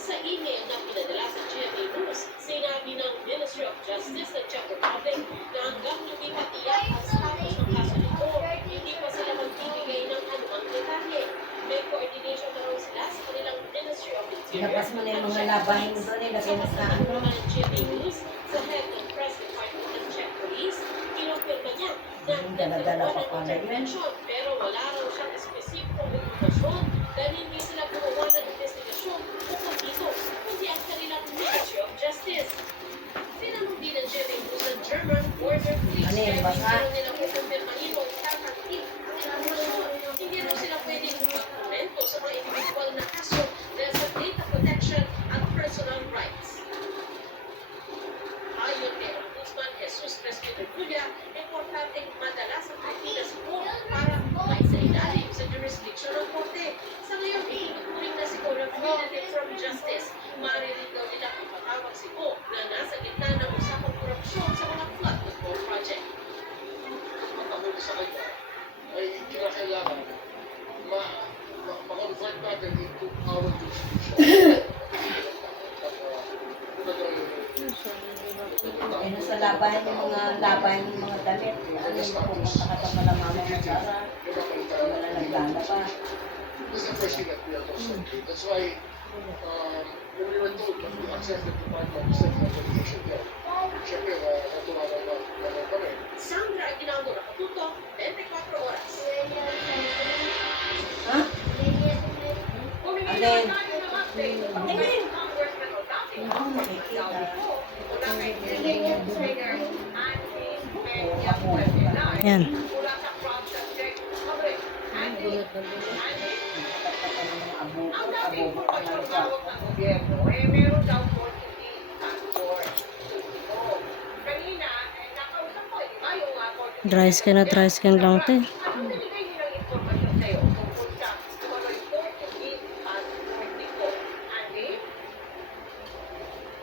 Sa email na pinadala sa GMA News, sinabi ng Ministry of Justice ng Czech Republic na hanggang hindi pa tiyak ang status ng kaso nito, hindi pa sila magbibigay ng anumang detalye. May coordination na raw sila sa kanilang Ministry of Interior. Labas mo na yung mga labahin mo doon, ilagay mo sa ano. Sa GMA News, sa head ng press department ng Czech Police, kinumpirma niya na Dala-dala pa nagkaroon pala ng yun. intervention pero wala raw siyang espesipikong impormasyon dahil hindi sila gumawa ng investigasyon ukol dito, kundi ang kanilang Ministry of Justice. Tinanong din ng GMA News ng German Border Police Ano yun, kaya basa? hindi raw nila kukumpirmahin o itatakip ang impormasyon. Hindi raw sila pwedeng magkomento sa mga individual na kaso dahil sa data protection at personal rights. Ayon kay Ombudsman Jesus Crespito Julia, importanteng madala sa Pilipinas po para maisailalim sa jurisdiction ng korte. Sa ngayon, itinuturing na si Go na fugitive from justice. Maaari rin daw nila ipatawag si Go na nasa gitna ng usapang korupsyon sa mga flood control project. Ang kahuli sa kanya ay kinakailangan ma-convert natin into our jurisdiction. Eh, nasa labahin yung mga labahin yung mga damit. Ano yung pupunta ka sa malamamay na para wala naglalaba. This is the first thing that we are concerned with. That's why when we were told that we access the Department of State Regulation there, siyempre, natuwanan na kami. Sandra Aguinaldo, Nakatuto, 24 oras. Ha? Alin? Alin? Ako makikita. Yan. Dry skin lang ito eh.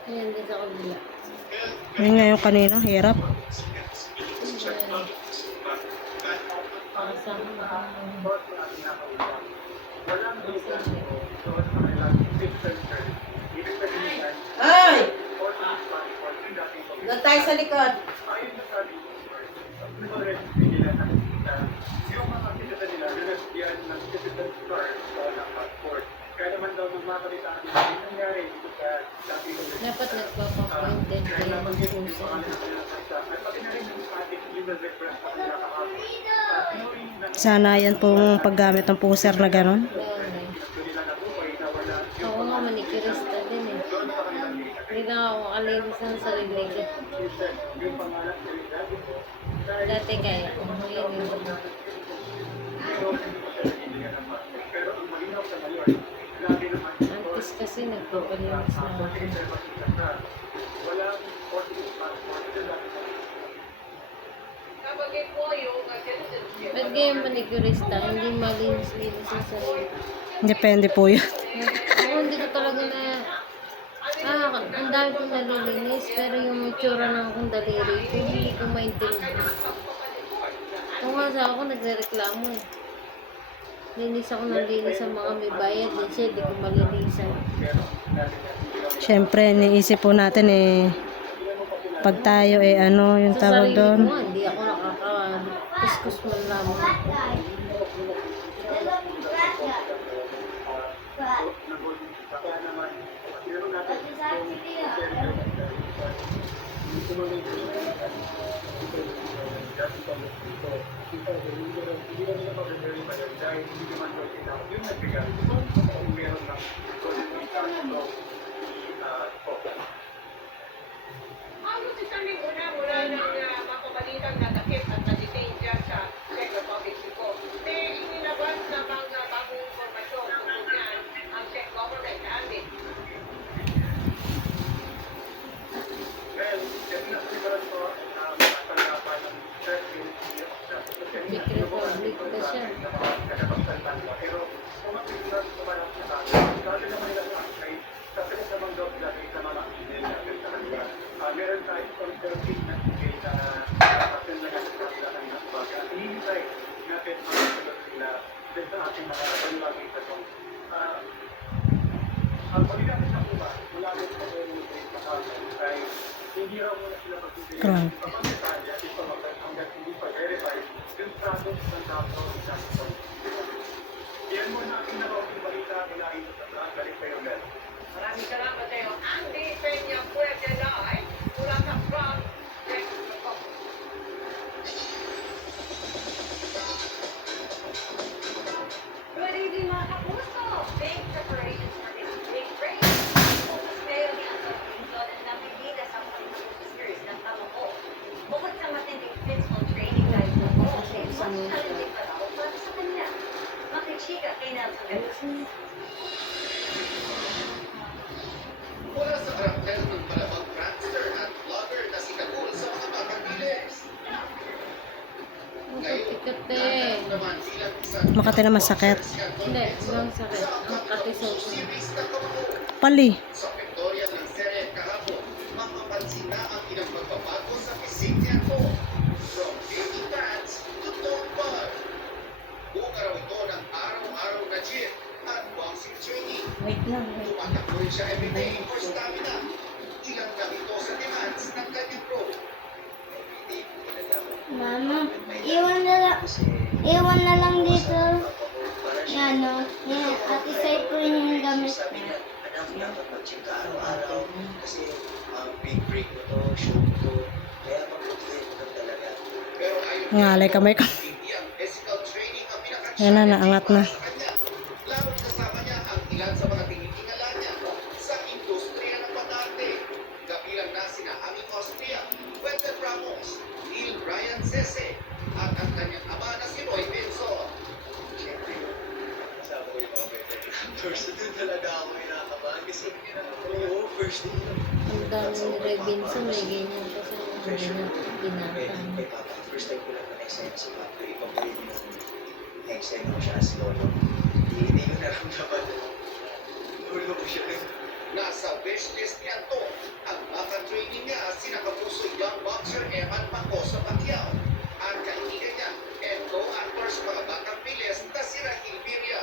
Ayan, din sa kabila. Yun nga yung kanina, hirap. Para sa Ay! Doon tayo sa likod. dapat nagpapa-appointed kayo ng pusa. Sana yan pong paggamit ng poser na gano'n. Ako nga manikirista din eh. Hindi na ako makalinis ng sarili ko. Dati kaya, ngayon yun. Antes kasi nagpapalinis na ako. Ba't ganyan manikirista? Hindi malinis-linis ang sarili. Depende po yun. Ako hindi ko talaga na... ang dami kong nalilinis, pero yung itsura ng akong daliri ko, hindi ko maintindihan. Kung nga sa ako, nagrereklamo eh. Linis ako ng linis sa mga may bayad, din siya, hindi ko malinisan. Siyempre, iniisip po natin eh, pag tayo eh ano, yung Sa tawag sarili ko doon. nga, hindi ako nakaka-kuskus man lamang. Ano si Sammy mula ng mapabalitang natakip at na-detain dyan sa Czech Republic City. May inilabas na mga bagong informasyon tungkol yan ang Czech government na amin. Big Republic na siya. Meron tayong conservative na bigay na action na natin sa kanila sa baga. Hinihintay natin ang sagot nila sa ating mga panlagay sa ito. Ang pagkakasya po bakit ako nagpapakasal ay hindi raw muna sila magbibigay Grabe. ng mga detalye at information hanggat hindi pa verified yung status ng dato ni Jackson. Yan muna ang pinakauling balita nila ito sa Brad. Balik kayo, Mel. Maraming salamat sa'yo. Andy Peña Puente Live mula sa Front Desk Republic. Good evening mga kapuso! Big preparations for this big race. Focus kayo ni Anton Quinton at nabibida sa pag-focus series ng Tamako. Bukod sa matinding physical training dahil sa mo, mas challenging pa raw para sa kanya. Makichika kay Nelson Edson. Mula sa karakter ng malamang prankster at vlogger na si Kakul sa mga batang bilis. Makatikot eh. naman bilang isang Makati na masakit. Hindi, ibang sakit. Ang katisol ko. series na Kamako. Pali. Sa pektorya ng serye kahapon, mapapansin na ang ilang pagbabago sa pisik niya ko. From baby fats to tone bar. Bunga raw ito ng araw-araw na gym at boxing training. Wait lang, wait. Tumatakbo rin siya everyday for stamina. Ilang lang ito sa demands ng kanyang pro. Everyday po ginagawa. Mama, iwan na lang dito. Yan, no? Yan, at isay ko rin yung gamit Sabi niya. niya, anak, dapat mag-check ka araw-araw kasi big break mo to, show to, kaya magbutihin mo lang talaga. Pero ayon Ngalay kamay ka. hindi ang physical training ang Yan na, naangat na. sa kanya. Lalo kasama niya ang ilan sa mga tinitingala niya sa industriya ng pag-arte. Kabilang na sina Aming Austria, Wendell Ramos, Neil Ryan Sese, at ang kanyang ama na si Roy Benson. Siyempre, kasama ko yung mga veteran. First day talaga ako kinakabahan kasi oo, first day lang. Ang dami ni Ray Benson, may ganyan pa sa mga binata. Kay Papa, first time ko lang na-excited si Papa, ipapalit yung na-excited ko siya as lolo. Hindi ko naramdaman. Lolo ko siya rin. Nasa wishlist niya to ang maka-training niya sina kapuso young boxer Eman Pacoso Pacquiao at kaibigan niya Endo actors mga batang bilis na si Rahil Birria.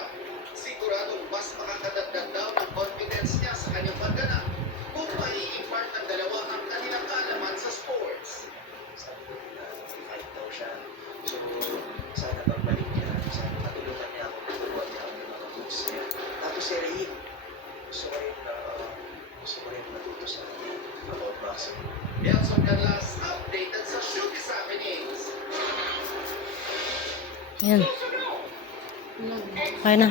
Siguradong mas makakadagdag daw ng confidence niya sa kanyang pagganap kung mai-impart ng dalawa ang kanilang kaalaman sa sports. Sabi ko na fight daw siya. So, sana pagbalik niya, sana matulungan niya ako, matulungan niya ako ng mga moves niya. Tapos si Rahim, gusto ko rin matuto sa kanya about boxing. Nelson Canlas updated sa Showbiz Happenings. Yan. Nag- Kaya na.